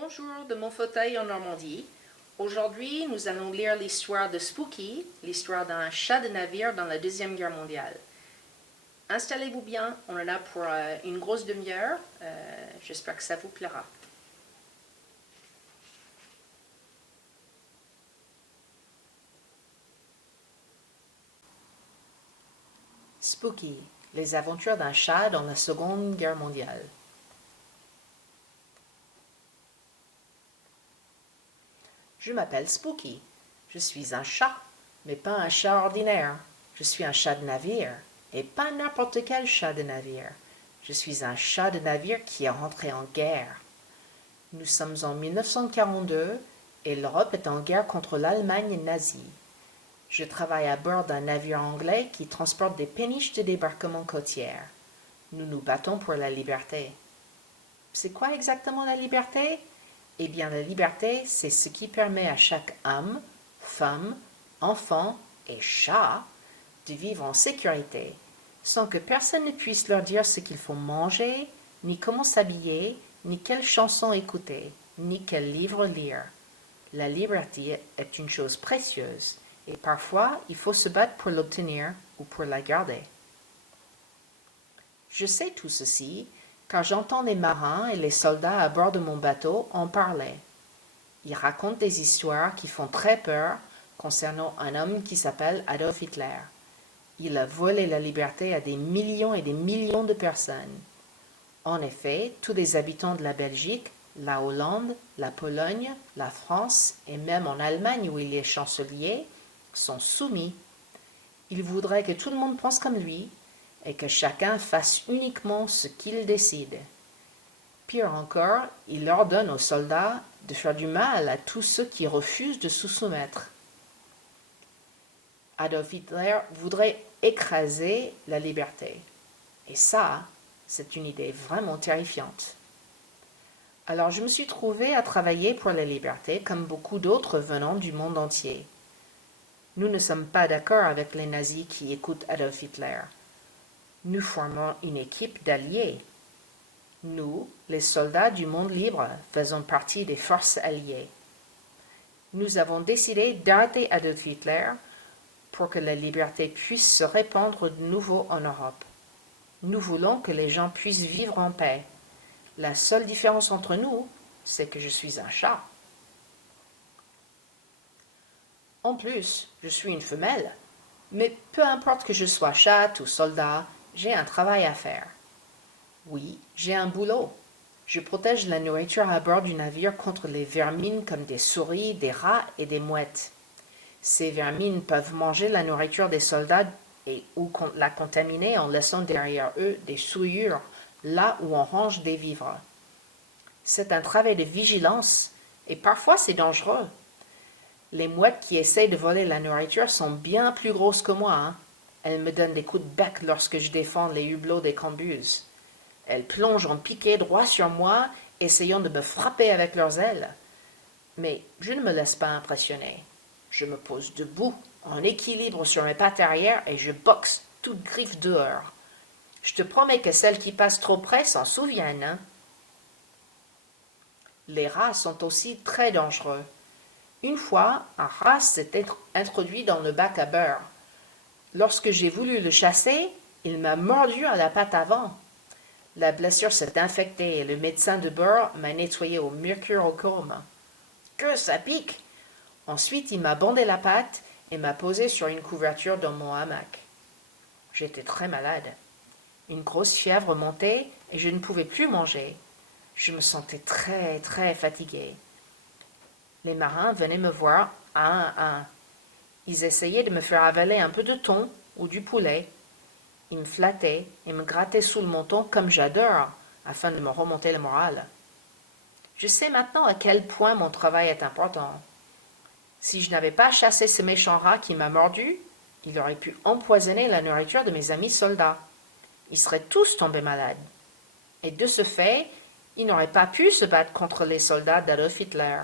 Bonjour de mon fauteuil en Normandie. Aujourd'hui, nous allons lire l'histoire de Spooky, l'histoire d'un chat de navire dans la Deuxième Guerre mondiale. Installez-vous bien, on est là pour une grosse demi-heure. J'espère que ça vous plaira. Spooky, les aventures d'un chat dans la Seconde Guerre mondiale. Je m'appelle Spooky. Je suis un chat, mais pas un chat ordinaire. Je suis un chat de navire, et pas n'importe quel chat de navire. Je suis un chat de navire qui est rentré en guerre. Nous sommes en 1942 et l'Europe est en guerre contre l'Allemagne nazie. Je travaille à bord d'un navire anglais qui transporte des péniches de débarquement côtière. Nous nous battons pour la liberté. C'est quoi exactement la liberté? Eh bien, la liberté, c'est ce qui permet à chaque homme, femme, enfant et chat de vivre en sécurité, sans que personne ne puisse leur dire ce qu'il faut manger, ni comment s'habiller, ni quelle chanson écouter, ni quel livre lire. La liberté est une chose précieuse, et parfois il faut se battre pour l'obtenir ou pour la garder. Je sais tout ceci, car j'entends les marins et les soldats à bord de mon bateau en parler. Ils racontent des histoires qui font très peur concernant un homme qui s'appelle Adolf Hitler. Il a volé la liberté à des millions et des millions de personnes. En effet, tous les habitants de la Belgique, la Hollande, la Pologne, la France et même en Allemagne où il est chancelier sont soumis. Il voudrait que tout le monde pense comme lui et que chacun fasse uniquement ce qu'il décide. Pire encore, il ordonne aux soldats de faire du mal à tous ceux qui refusent de se soumettre. Adolf Hitler voudrait écraser la liberté. Et ça, c'est une idée vraiment terrifiante. Alors je me suis trouvée à travailler pour la liberté comme beaucoup d'autres venant du monde entier. Nous ne sommes pas d'accord avec les nazis qui écoutent Adolf Hitler. Nous formons une équipe d'alliés. Nous, les soldats du monde libre, faisons partie des forces alliées. Nous avons décidé d'arrêter Adolf Hitler pour que la liberté puisse se répandre de nouveau en Europe. Nous voulons que les gens puissent vivre en paix. La seule différence entre nous, c'est que je suis un chat. En plus, je suis une femelle. Mais peu importe que je sois chatte ou soldat, j'ai un travail à faire. Oui, j'ai un boulot. Je protège la nourriture à bord du navire contre les vermines comme des souris, des rats et des mouettes. Ces vermines peuvent manger la nourriture des soldats ou la contaminer en laissant derrière eux des souillures là où on range des vivres. C'est un travail de vigilance et parfois c'est dangereux. Les mouettes qui essayent de voler la nourriture sont bien plus grosses que moi. Hein. Elles me donnent des coups de bec lorsque je défends les hublots des cambuses. Elles plongent en piqué droit sur moi, essayant de me frapper avec leurs ailes. Mais je ne me laisse pas impressionner. Je me pose debout, en équilibre sur mes pattes arrière et je boxe, toute griffe dehors. Je te promets que celles qui passent trop près s'en souviennent. Hein? Les rats sont aussi très dangereux. Une fois, un rat s'est introduit dans le bac à beurre. Lorsque j'ai voulu le chasser, il m'a mordu à la patte avant. La blessure s'est infectée et le médecin de bord m'a nettoyé au mercurochrome. Que ça pique! Ensuite, il m'a bandé la patte et m'a posé sur une couverture dans mon hamac. J'étais très malade. Une grosse fièvre montait et je ne pouvais plus manger. Je me sentais très, très fatiguée. Les marins venaient me voir un à un. Ils essayaient de me faire avaler un peu de thon ou du poulet. Ils me flattaient et me grattaient sous le menton comme j'adore, afin de me remonter le moral. Je sais maintenant à quel point mon travail est important. Si je n'avais pas chassé ce méchant rat qui m'a mordu, il aurait pu empoisonner la nourriture de mes amis soldats. Ils seraient tous tombés malades. Et de ce fait, ils n'auraient pas pu se battre contre les soldats d'Adolf Hitler.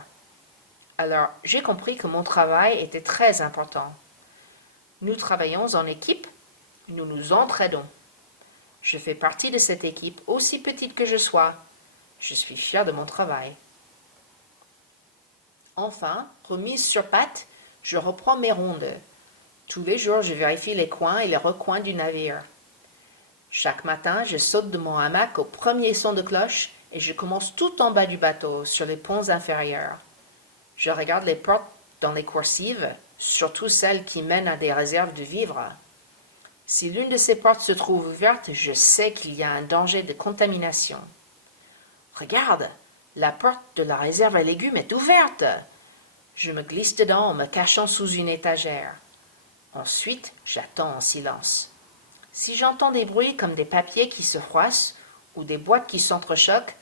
Alors, j'ai compris que mon travail était très important. Nous travaillons en équipe, nous nous entraidons. Je fais partie de cette équipe, aussi petite que je sois. Je suis fière de mon travail. Enfin, remise sur pattes, je reprends mes rondes. Tous les jours, je vérifie les coins et les recoins du navire. Chaque matin, je saute de mon hamac au premier son de cloche et je commence tout en bas du bateau, sur les ponts inférieurs. Je regarde les portes dans les coursives, surtout celles qui mènent à des réserves de vivres. Si l'une de ces portes se trouve ouverte, je sais qu'il y a un danger de contamination. Regarde, la porte de la réserve à légumes est ouverte. Je me glisse dedans en me cachant sous une étagère. Ensuite, j'attends en silence. Si j'entends des bruits comme des papiers qui se froissent ou des boîtes qui s'entrechoquent,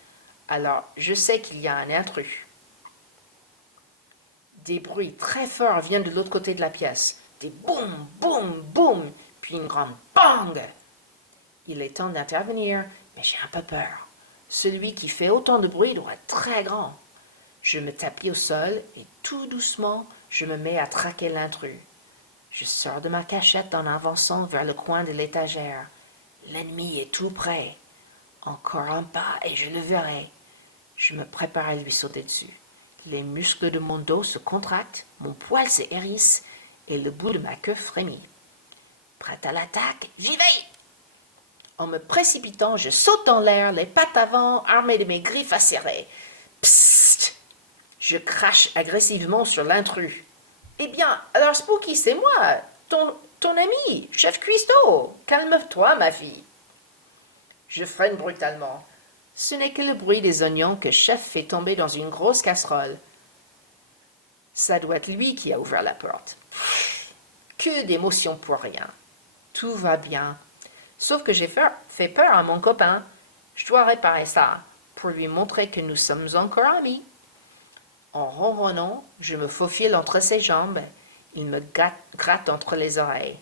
alors je sais qu'il y a un intrus. Des bruits très forts viennent de l'autre côté de la pièce. Des boum, boum, boum, puis une grande bang. Il est temps d'intervenir, mais j'ai un peu peur. Celui qui fait autant de bruit doit être très grand. Je me tapis au sol et tout doucement, je me mets à traquer l'intrus. Je sors de ma cachette en avançant vers le coin de l'étagère. L'ennemi est tout près. Encore un pas et je le verrai. Je me prépare à lui sauter dessus. Les muscles de mon dos se contractent, mon poil se hérisse et le bout de ma queue frémit. Prête à l'attaque, j'y vais! En me précipitant, je saute en l'air, les pattes avant, armées de mes griffes acérées. Psst! Je crache agressivement sur l'intrus. Eh bien, alors Spooky, c'est moi, ton ami, chef cuistot. Calme-toi, ma fille. Je freine brutalement. Ce n'est que le bruit des oignons que Chef fait tomber dans une grosse casserole. Ça doit être lui qui a ouvert la porte. Que d'émotion pour rien. Tout va bien. Sauf que j'ai fait peur à mon copain. Je dois réparer ça, pour lui montrer que nous sommes encore amis. En ronronnant, je me faufile entre ses jambes. Il me gratte entre les oreilles.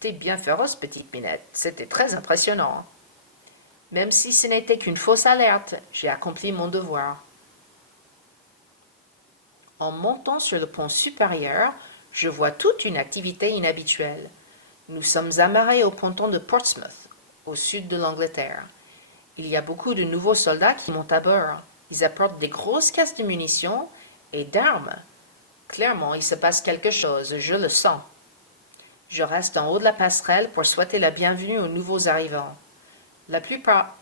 T'es bien féroce, petite Minette. C'était très impressionnant. Même si ce n'était qu'une fausse alerte, j'ai accompli mon devoir. En montant sur le pont supérieur, je vois toute une activité inhabituelle. Nous sommes amarrés au ponton de Portsmouth, au sud de l'Angleterre. Il y a beaucoup de nouveaux soldats qui montent à bord. Ils apportent des grosses caisses de munitions et d'armes. Clairement, il se passe quelque chose, je le sens. Je reste en haut de la passerelle pour souhaiter la bienvenue aux nouveaux arrivants. La plupart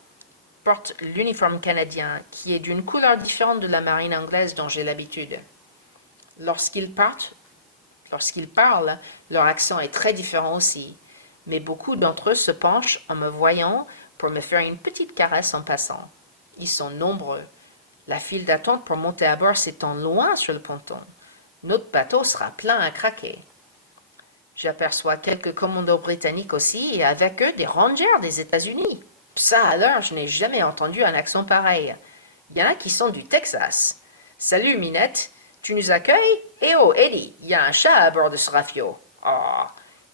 portent l'uniforme canadien, qui est d'une couleur différente de la marine anglaise dont j'ai l'habitude. Lorsqu'ils parlent, leur accent est très différent aussi, mais beaucoup d'entre eux se penchent en me voyant pour me faire une petite caresse en passant. Ils sont nombreux. La file d'attente pour monter à bord s'étend loin sur le ponton. Notre bateau sera plein à craquer. J'aperçois quelques commandos britanniques aussi, et avec eux des rangers des États-Unis. Ça alors, je n'ai jamais entendu un accent pareil. Il y en a qui sont du Texas. Salut Minette, tu nous accueilles? Eh oh, Eddie, il y a un chat à bord de ce rafio. Oh,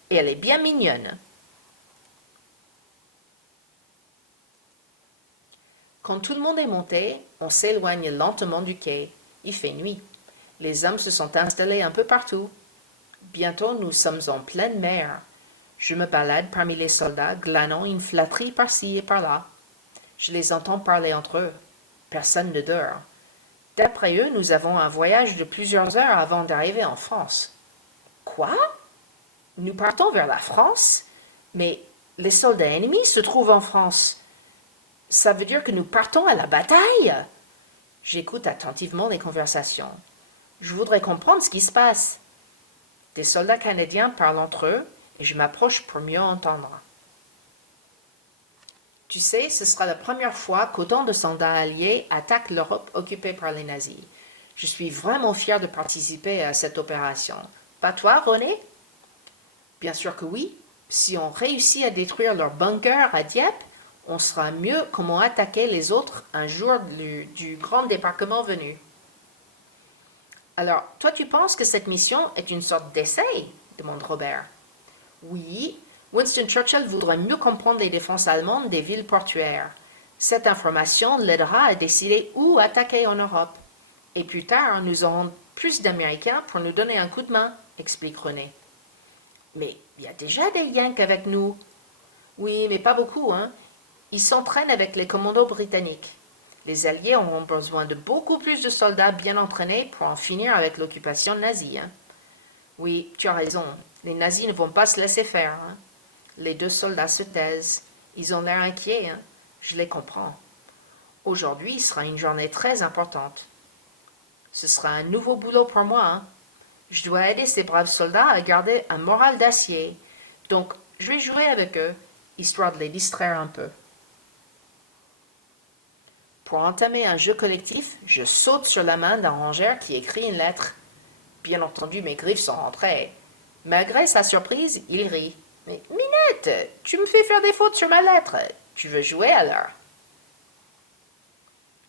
et elle est bien mignonne. Quand tout le monde est monté, on s'éloigne lentement du quai. Il fait nuit. Les hommes se sont installés un peu partout. Bientôt, nous sommes en pleine mer. Je me balade parmi les soldats, glanant une flatterie par-ci et par-là. Je les entends parler entre eux. Personne ne dort. D'après eux, nous avons un voyage de plusieurs heures avant d'arriver en France. Quoi? Nous partons vers la France? Mais les soldats ennemis se trouvent en France. Ça veut dire que nous partons à la bataille? J'écoute attentivement les conversations. Je voudrais comprendre ce qui se passe. Des soldats canadiens parlent entre eux et je m'approche pour mieux entendre. Tu sais, ce sera la première fois qu'autant de soldats alliés attaquent l'Europe occupée par les nazis. Je suis vraiment fier de participer à cette opération. Pas toi, René? Bien sûr que oui. Si on réussit à détruire leur bunker à Dieppe, on saura mieux comment attaquer les autres un jour du grand débarquement venu. Alors, toi tu penses que cette mission est une sorte d'essai? Demande Robert. Oui, Winston Churchill voudrait mieux comprendre les défenses allemandes des villes portuaires. Cette information l'aidera à décider où attaquer en Europe. Et plus tard, nous aurons plus d'Américains pour nous donner un coup de main, explique René. Mais il y a déjà des Yanks avec nous. Oui, mais pas beaucoup, hein. Ils s'entraînent avec les commandos britanniques. Les Alliés auront besoin de beaucoup plus de soldats bien entraînés pour en finir avec l'occupation nazie. Hein. Oui, tu as raison. Les nazis ne vont pas se laisser faire. Hein. Les deux soldats se taisent. Ils ont l'air inquiets. Hein. Je les comprends. Aujourd'hui sera une journée très importante. Ce sera un nouveau boulot pour moi. Hein. Je dois aider ces braves soldats à garder un moral d'acier. Donc, je vais jouer avec eux, histoire de les distraire un peu. Pour entamer un jeu collectif, je saute sur la main d'un rangeur qui écrit une lettre. Bien entendu, mes griffes sont rentrées. Malgré sa surprise, il rit. Mais Minette, tu me fais faire des fautes sur ma lettre. Tu veux jouer alors?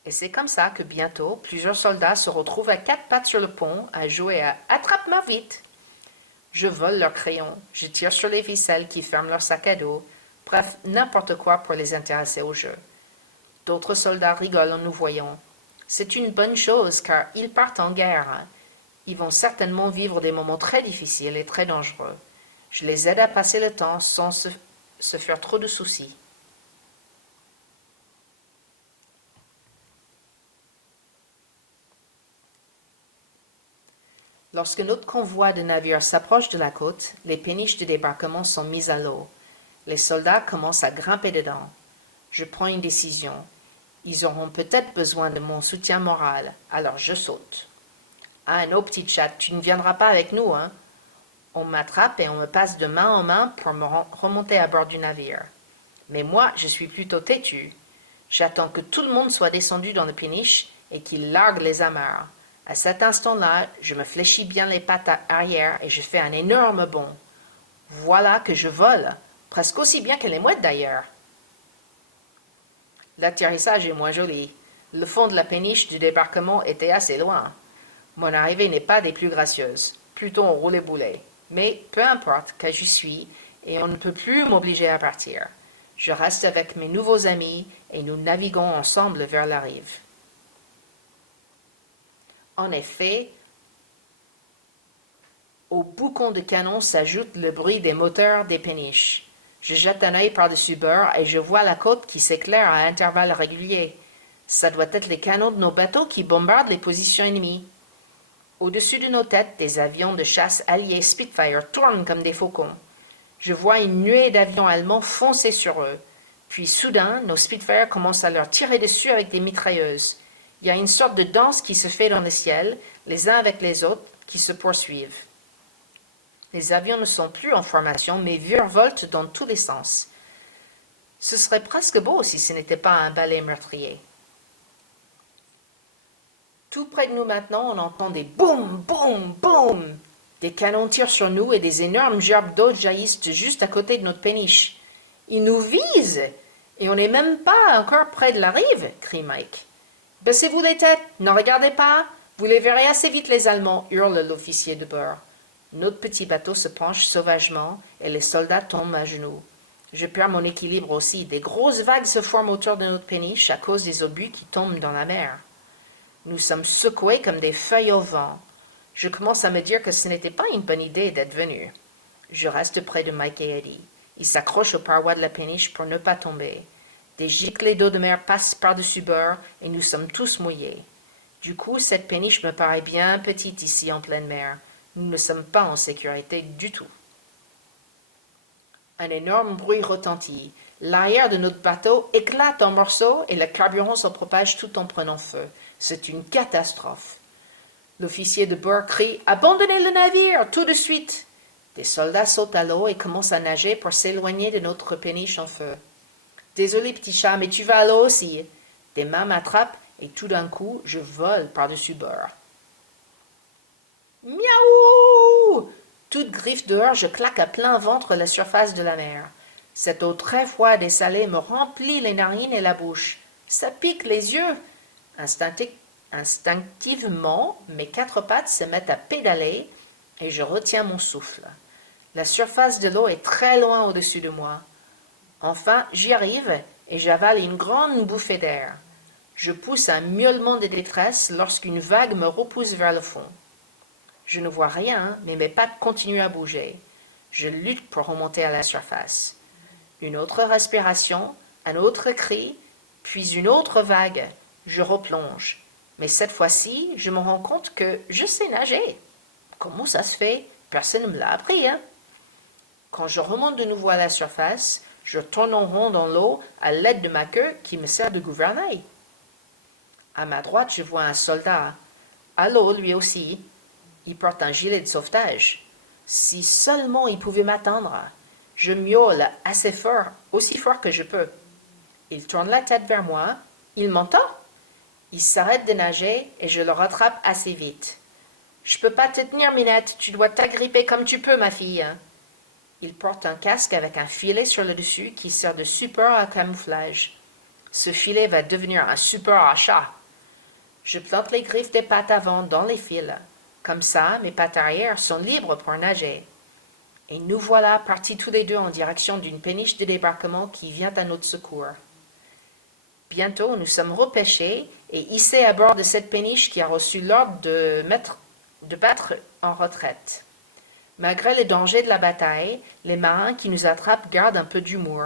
Et c'est comme ça que bientôt, plusieurs soldats se retrouvent à quatre pattes sur le pont à jouer à Attrape-moi vite. Je vole leurs crayons, je tire sur les ficelles qui ferment leur sac à dos, bref, n'importe quoi pour les intéresser au jeu. D'autres soldats rigolent en nous voyant. C'est une bonne chose car ils partent en guerre. Ils vont certainement vivre des moments très difficiles et très dangereux. Je les aide à passer le temps sans se faire trop de soucis. Lorsque notre convoi de navires s'approche de la côte, les péniches de débarquement sont mises à l'eau. Les soldats commencent à grimper dedans. Je prends une décision. Ils auront peut-être besoin de mon soutien moral, alors je saute. Ah, non, petite chatte, tu ne viendras pas avec nous, hein? On m'attrape et on me passe de main en main pour me remonter à bord du navire. Mais moi, je suis plutôt têtu. J'attends que tout le monde soit descendu dans le péniche et qu'il largue les amarres. À cet instant-là, je me fléchis bien les pattes arrière et je fais un énorme bond. Voilà que je vole, presque aussi bien que les mouettes d'ailleurs. L'atterrissage est moins joli. Le fond de la péniche du débarquement était assez loin. Mon arrivée n'est pas des plus gracieuses, plutôt en roulé-boulé. Mais peu importe, car j'y suis, et on ne peut plus m'obliger à partir. Je reste avec mes nouveaux amis et nous naviguons ensemble vers la rive. En effet, au boucan de canon s'ajoute le bruit des moteurs des péniches. Je jette un œil par-dessus bord et je vois la côte qui s'éclaire à intervalles réguliers. Ça doit être les canons de nos bateaux qui bombardent les positions ennemies. Au-dessus de nos têtes, des avions de chasse alliés Spitfire tournent comme des faucons. Je vois une nuée d'avions allemands foncer sur eux. Puis soudain, nos Spitfire commencent à leur tirer dessus avec des mitrailleuses. Il y a une sorte de danse qui se fait dans le ciel, les uns avec les autres, qui se poursuivent. Les avions ne sont plus en formation, mais virevoltent dans tous les sens. Ce serait presque beau si ce n'était pas un ballet meurtrier. Tout près de nous maintenant, on entend des boum, boum, boum. Des canons tirent sur nous et des énormes gerbes d'eau jaillissent juste à côté de notre péniche. Ils nous visent et on n'est même pas encore près de la rive, crie Mike. Baissez-vous les têtes, ne regardez pas, vous les verrez assez vite les Allemands, hurle l'officier de bord. Notre petit bateau se penche sauvagement et les soldats tombent à genoux. Je perds mon équilibre aussi. Des grosses vagues se forment autour de notre péniche à cause des obus qui tombent dans la mer. Nous sommes secoués comme des feuilles au vent. Je commence à me dire que ce n'était pas une bonne idée d'être venu. Je reste près de Mike et Eddie. Ils s'accrochent aux parois de la péniche pour ne pas tomber. Des giclées d'eau de mer passent par-dessus bord et nous sommes tous mouillés. Du coup, cette péniche me paraît bien petite ici en pleine mer. Nous ne sommes pas en sécurité du tout. Un énorme bruit retentit. L'arrière de notre bateau éclate en morceaux et le carburant se propage tout en prenant feu. C'est une catastrophe. L'officier de bord crie « Abandonnez le navire, tout de suite !» Des soldats sautent à l'eau et commencent à nager pour s'éloigner de notre péniche en feu. « Désolé, petit chat, mais tu vas à l'eau aussi. » Des mains m'attrapent et tout d'un coup, je vole par-dessus bord. Miaou! Toute griffe dehors, je claque à plein ventre la surface de la mer. Cette eau très froide et salée me remplit les narines et la bouche. Ça pique les yeux. Instinctivement, mes quatre pattes se mettent à pédaler et je retiens mon souffle. La surface de l'eau est très loin au-dessus de moi. Enfin, j'y arrive et j'avale une grande bouffée d'air. Je pousse un miaulement de détresse lorsqu'une vague me repousse vers le fond. Je ne vois rien, mais mes pattes continuent à bouger. Je lutte pour remonter à la surface. Une autre respiration, un autre cri, puis une autre vague. Je replonge. Mais cette fois-ci, je me rends compte que je sais nager. Comment ça se fait? Personne ne me l'a appris, hein? Quand je remonte de nouveau à la surface, je tourne en rond dans l'eau à l'aide de ma queue qui me sert de gouvernail. À ma droite, je vois un soldat. À l'eau, lui aussi. Il porte un gilet de sauvetage. Si seulement il pouvait m'attendre. Je miaule assez fort, aussi fort que je peux. Il tourne la tête vers moi. Il m'entend. Il s'arrête de nager et je le rattrape assez vite. Je peux pas te tenir, Minette. Tu dois t'agripper comme tu peux, ma fille. Il porte un casque avec un filet sur le dessus qui sert de support à camouflage. Ce filet va devenir un support à chat. Je plante les griffes des pattes avant dans les fils. Comme ça, mes pattes arrière sont libres pour nager. Et nous voilà partis tous les deux en direction d'une péniche de débarquement qui vient à notre secours. Bientôt, nous sommes repêchés et hissés à bord de cette péniche qui a reçu l'ordre de battre en retraite. Malgré les dangers de la bataille, les marins qui nous attrapent gardent un peu d'humour.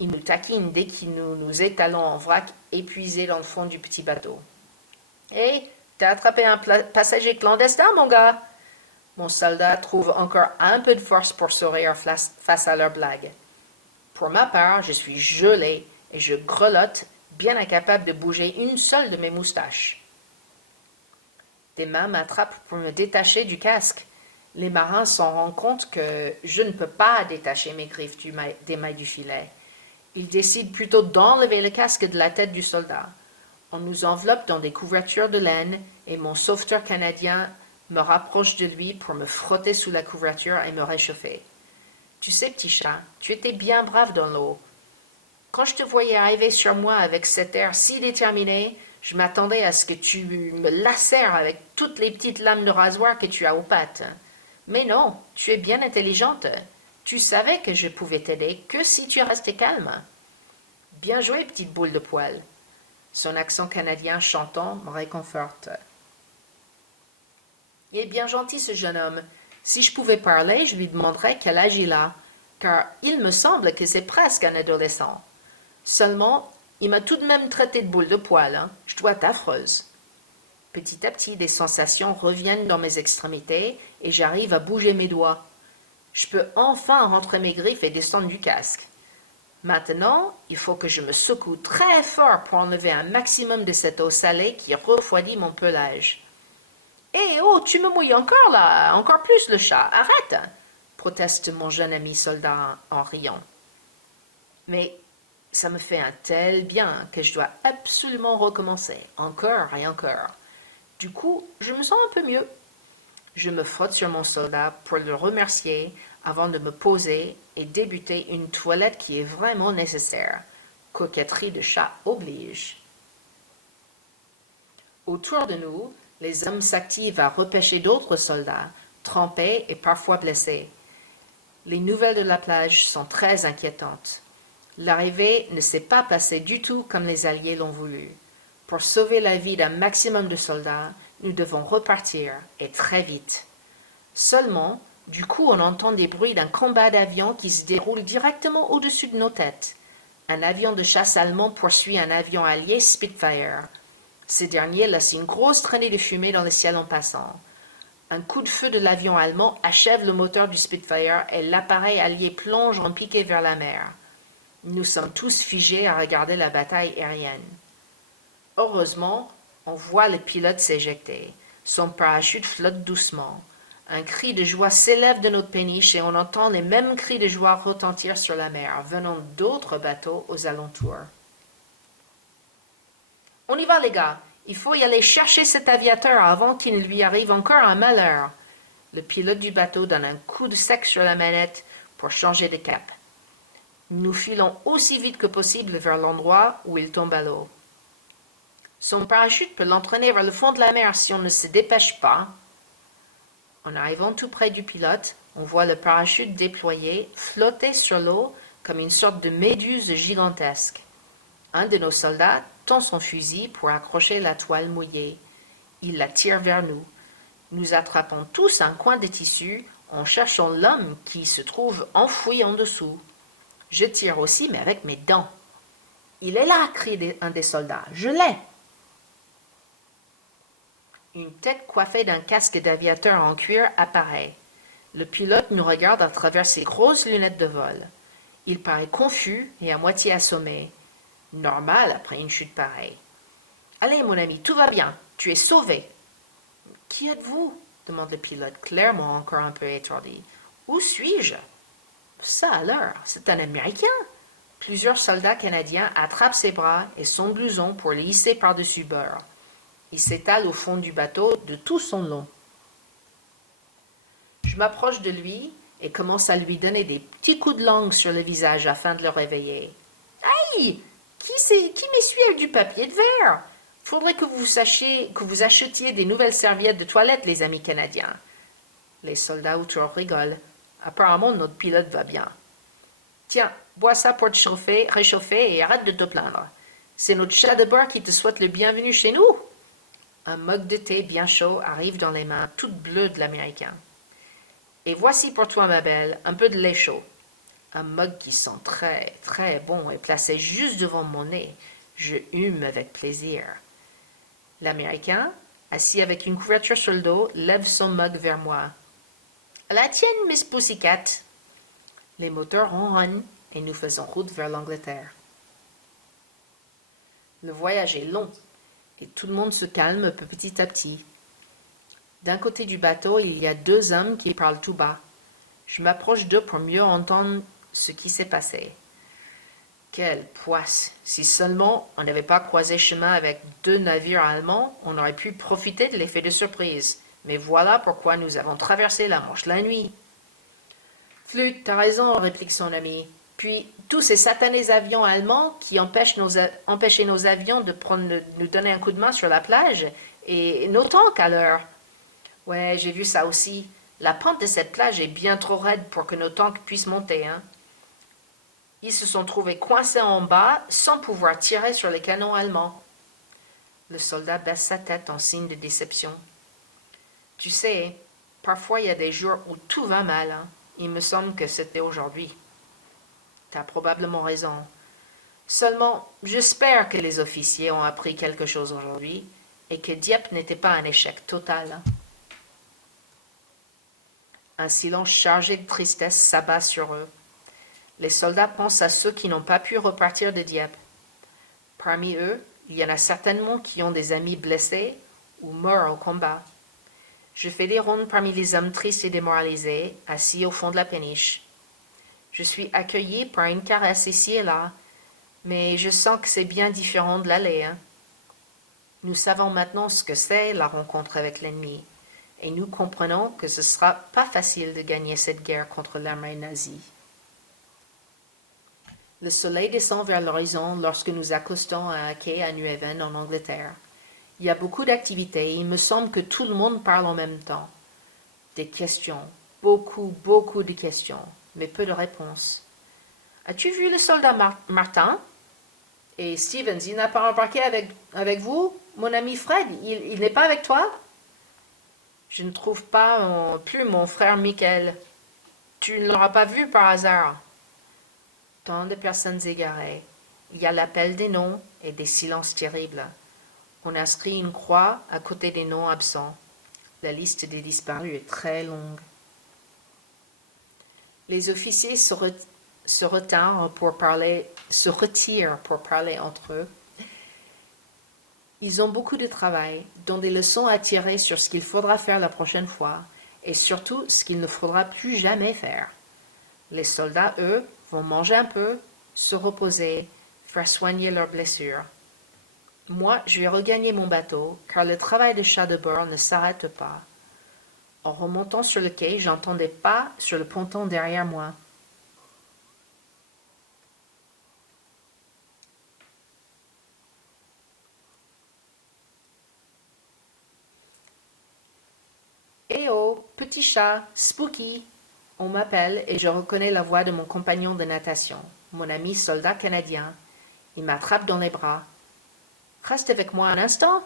Ils nous taquinent dès que nous nous étalons en vrac épuisés dans le fond du petit bateau. « Hé, t'as attrapé un passager clandestin, mon gars !» Mon soldat trouve encore un peu de force pour sourire face à leur blague. Pour ma part, je suis gelé et je grelotte, bien incapable de bouger une seule de mes moustaches. Des mains m'attrapent pour me détacher du casque. Les marins s'en rendent compte que je ne peux pas détacher mes griffes des mailles du filet. Ils décident plutôt d'enlever le casque de la tête du soldat. On nous enveloppe dans des couvertures de laine et mon sauveteur canadien me rapproche de lui pour me frotter sous la couverture et me réchauffer. Tu sais, petit chat, tu étais bien brave dans l'eau. Quand je te voyais arriver sur moi avec cet air si déterminé, je m'attendais à ce que tu me lacères avec toutes les petites lames de rasoir que tu as aux pattes. Mais non, tu es bien intelligente. Tu savais que je pouvais t'aider que si tu restais calme. Bien joué, petite boule de poil. Son accent canadien chantant me réconforte. Il est bien gentil, ce jeune homme. Si je pouvais parler, je lui demanderais quel âge il a, car il me semble que c'est presque un adolescent. Seulement, il m'a tout de même traité de boule de poil, hein. Je dois être affreuse. Petit à petit, des sensations reviennent dans mes extrémités et j'arrive à bouger mes doigts. Je peux enfin rentrer mes griffes et descendre du casque. Maintenant, il faut que je me secoue très fort pour enlever un maximum de cette eau salée qui refroidit mon pelage. « Hé, oh, tu me mouilles encore là, encore plus le chat, arrête !» proteste mon jeune ami soldat en riant. Mais ça me fait un tel bien que je dois absolument recommencer, encore et encore. Du coup, je me sens un peu mieux. Je me frotte sur mon soldat pour le remercier avant de me poser et débuter une toilette qui est vraiment nécessaire. Coquetterie de chat oblige. Autour de nous, les hommes s'activent à repêcher d'autres soldats, trempés et parfois blessés. Les nouvelles de la plage sont très inquiétantes. L'arrivée ne s'est pas passée du tout comme les Alliés l'ont voulu. Pour sauver la vie d'un maximum de soldats, nous devons repartir, et très vite. Seulement, du coup, on entend des bruits d'un combat d'avions qui se déroule directement au-dessus de nos têtes. Un avion de chasse allemand poursuit un avion allié Spitfire. Ces derniers laissent une grosse traînée de fumée dans le ciel en passant. Un coup de feu de l'avion allemand achève le moteur du Spitfire et l'appareil allié plonge en piqué vers la mer. Nous sommes tous figés à regarder la bataille aérienne. Heureusement, on voit le pilote s'éjecter. Son parachute flotte doucement. Un cri de joie s'élève de notre péniche et on entend les mêmes cris de joie retentir sur la mer, venant d'autres bateaux aux alentours. On y va, les gars. Il faut y aller chercher cet aviateur avant qu'il ne lui arrive encore un malheur. Le pilote du bateau donne un coup de sec sur la manette pour changer de cap. Nous filons aussi vite que possible vers l'endroit où il tombe à l'eau. Son parachute peut l'entraîner vers le fond de la mer si on ne se dépêche pas. En arrivant tout près du pilote, on voit le parachute déployé flotter sur l'eau comme une sorte de méduse gigantesque. Un de nos soldats tend son fusil pour accrocher la toile mouillée. Il la tire vers nous. Nous attrapons tous un coin de tissu en cherchant l'homme qui se trouve enfoui en dessous. Je tire aussi, mais avec mes dents. « Il est là !» crie un des soldats. « Je l'ai !» Une tête coiffée d'un casque d'aviateur en cuir apparaît. Le pilote nous regarde à travers ses grosses lunettes de vol. Il paraît confus et à moitié assommé. Normal après une chute pareille. Allez, mon ami, tout va bien. Tu es sauvé. Qui êtes-vous? Demande le pilote, clairement encore un peu étourdi. Où suis-je? Ça alors, c'est un Américain. Plusieurs soldats canadiens attrapent ses bras et son blouson pour le hisser par-dessus bord. Il s'étale au fond du bateau de tout son long. Je m'approche de lui et commence à lui donner des petits coups de langue sur le visage afin de le réveiller. Aïe! Qui m'essuie du papier de verre? Faudrait que vous achetiez des nouvelles serviettes de toilette, les amis canadiens. Les soldats autour rigolent. Apparemment, notre pilote va bien. Tiens, bois ça pour te réchauffer et arrête de te plaindre. C'est notre chat de bord qui te souhaite le bienvenu chez nous. Un mug de thé bien chaud arrive dans les mains toutes bleues de l'Américain. Et voici pour toi, ma belle, un peu de lait chaud. Un mug qui sent très, très bon est placé juste devant mon nez. Je hume avec plaisir. L'Américain, assis avec une couverture sur le dos, lève son mug vers moi. La tienne, Miss Pussycat. Les moteurs ronronnent et nous faisons route vers l'Angleterre. Le voyage est long et tout le monde se calme petit à petit. D'un côté du bateau, il y a deux hommes qui parlent tout bas. Je m'approche d'eux pour mieux entendre ce qui s'est passé. Quelle poisse! Si seulement on n'avait pas croisé chemin avec deux navires allemands, on aurait pu profiter de l'effet de surprise. Mais voilà pourquoi nous avons traversé la Manche la nuit. Flûte, t'as raison, réplique son ami. Puis tous ces satanés avions allemands qui empêchaient nos avions de nous donner un coup de main sur la plage, et nos tanks à l'heure. Ouais, j'ai vu ça aussi. La pente de cette plage est bien trop raide pour que nos tanks puissent monter, hein. Ils se sont trouvés coincés en bas sans pouvoir tirer sur les canons allemands. Le soldat baisse sa tête en signe de déception. Tu sais, parfois il y a des jours où tout va mal, hein. Il me semble que c'était aujourd'hui. T'as probablement raison. Seulement, j'espère que les officiers ont appris quelque chose aujourd'hui et que Dieppe n'était pas un échec total, hein. Un silence chargé de tristesse s'abat sur eux. Les soldats pensent à ceux qui n'ont pas pu repartir de Dieppe. Parmi eux, il y en a certainement qui ont des amis blessés ou morts au combat. Je fais des rondes parmi les hommes tristes et démoralisés, assis au fond de la péniche. Je suis accueilli par une caresse ici et là, mais je sens que c'est bien différent de l'aller, hein. Nous savons maintenant ce que c'est la rencontre avec l'ennemi, et nous comprenons que ce ne sera pas facile de gagner cette guerre contre l'armée nazie. Le soleil descend vers l'horizon lorsque nous accostons à un quai à New Haven, en Angleterre. Il y a beaucoup d'activités et il me semble que tout le monde parle en même temps. Des questions, beaucoup de questions, mais peu de réponses. As-tu vu le soldat Martin? Et Stevens, il n'a pas embarqué avec vous? Mon ami Fred, il n'est pas avec toi? Je ne trouve pas plus mon frère Michael. Tu ne l'auras pas vu par hasard? Tant de personnes égarées. Il y a l'appel des noms et des silences terribles. On inscrit une croix à côté des noms absents. La liste des disparus est très longue. Les officiers se retirent pour parler entre eux. Ils ont beaucoup de travail, dont des leçons à tirer sur ce qu'il faudra faire la prochaine fois, et surtout ce qu'il ne faudra plus jamais faire. Les soldats, eux, vont manger un peu, se reposer, faire soigner leurs blessures. Moi, je vais regagner mon bateau, car le travail de chat de bord ne s'arrête pas. En remontant sur le quai, j'entendais pas sur le ponton derrière moi. Eh oh, petit chat, Spooky! On m'appelle et je reconnais la voix de mon compagnon de natation, mon ami soldat canadien. Il m'attrape dans les bras. Reste avec moi un instant.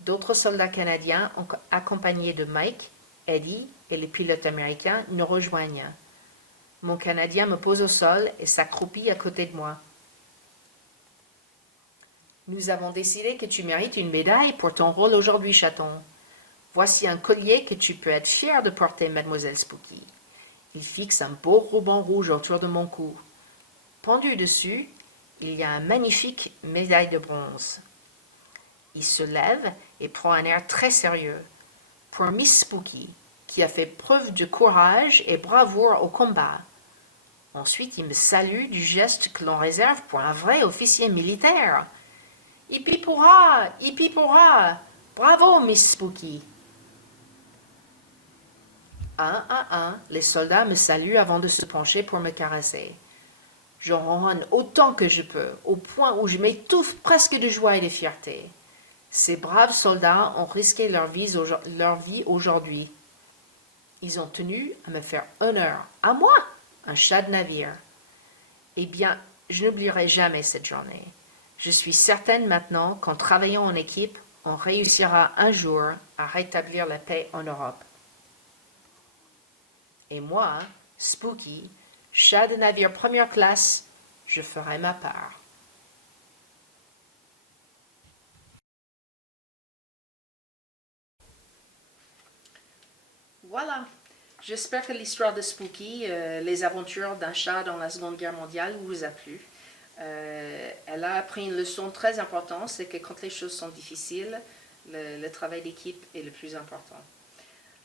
D'autres soldats canadiens, accompagnés de Mike, Eddie et les pilotes américains, nous rejoignent. Mon Canadien me pose au sol et s'accroupit à côté de moi. Nous avons décidé que tu mérites une médaille pour ton rôle aujourd'hui, chaton. Voici un collier que tu peux être fier de porter, mademoiselle Spooky. Il fixe un beau ruban rouge autour de mon cou. Pendu dessus, il y a une magnifique médaille de bronze. Il se lève et prend un air très sérieux. Pour Miss Spooky, qui a fait preuve de courage et bravoure au combat. Ensuite, il me salue du geste que l'on réserve pour un vrai officier militaire. Hippie pourra, hippie pourra. Bravo, Miss Spooky. Un à un, les soldats me saluent avant de se pencher pour me caresser. Je ronronne autant que je peux, au point où je m'étouffe presque de joie et de fierté. Ces braves soldats ont risqué leur vie aujourd'hui. Ils ont tenu à me faire honneur, à moi, un chat de navire. Eh bien, je n'oublierai jamais cette journée. Je suis certaine maintenant qu'en travaillant en équipe, on réussira un jour à rétablir la paix en Europe. Et moi, Spooky, chat de navire première classe, je ferai ma part. Voilà. J'espère que l'histoire de Spooky, les aventures d'un chat dans la Seconde Guerre mondiale, vous a plu. Elle a appris une leçon très importante, c'est que quand les choses sont difficiles, le travail d'équipe est le plus important.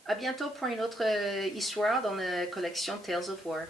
À bientôt pour une autre histoire dans la collection Tales of War.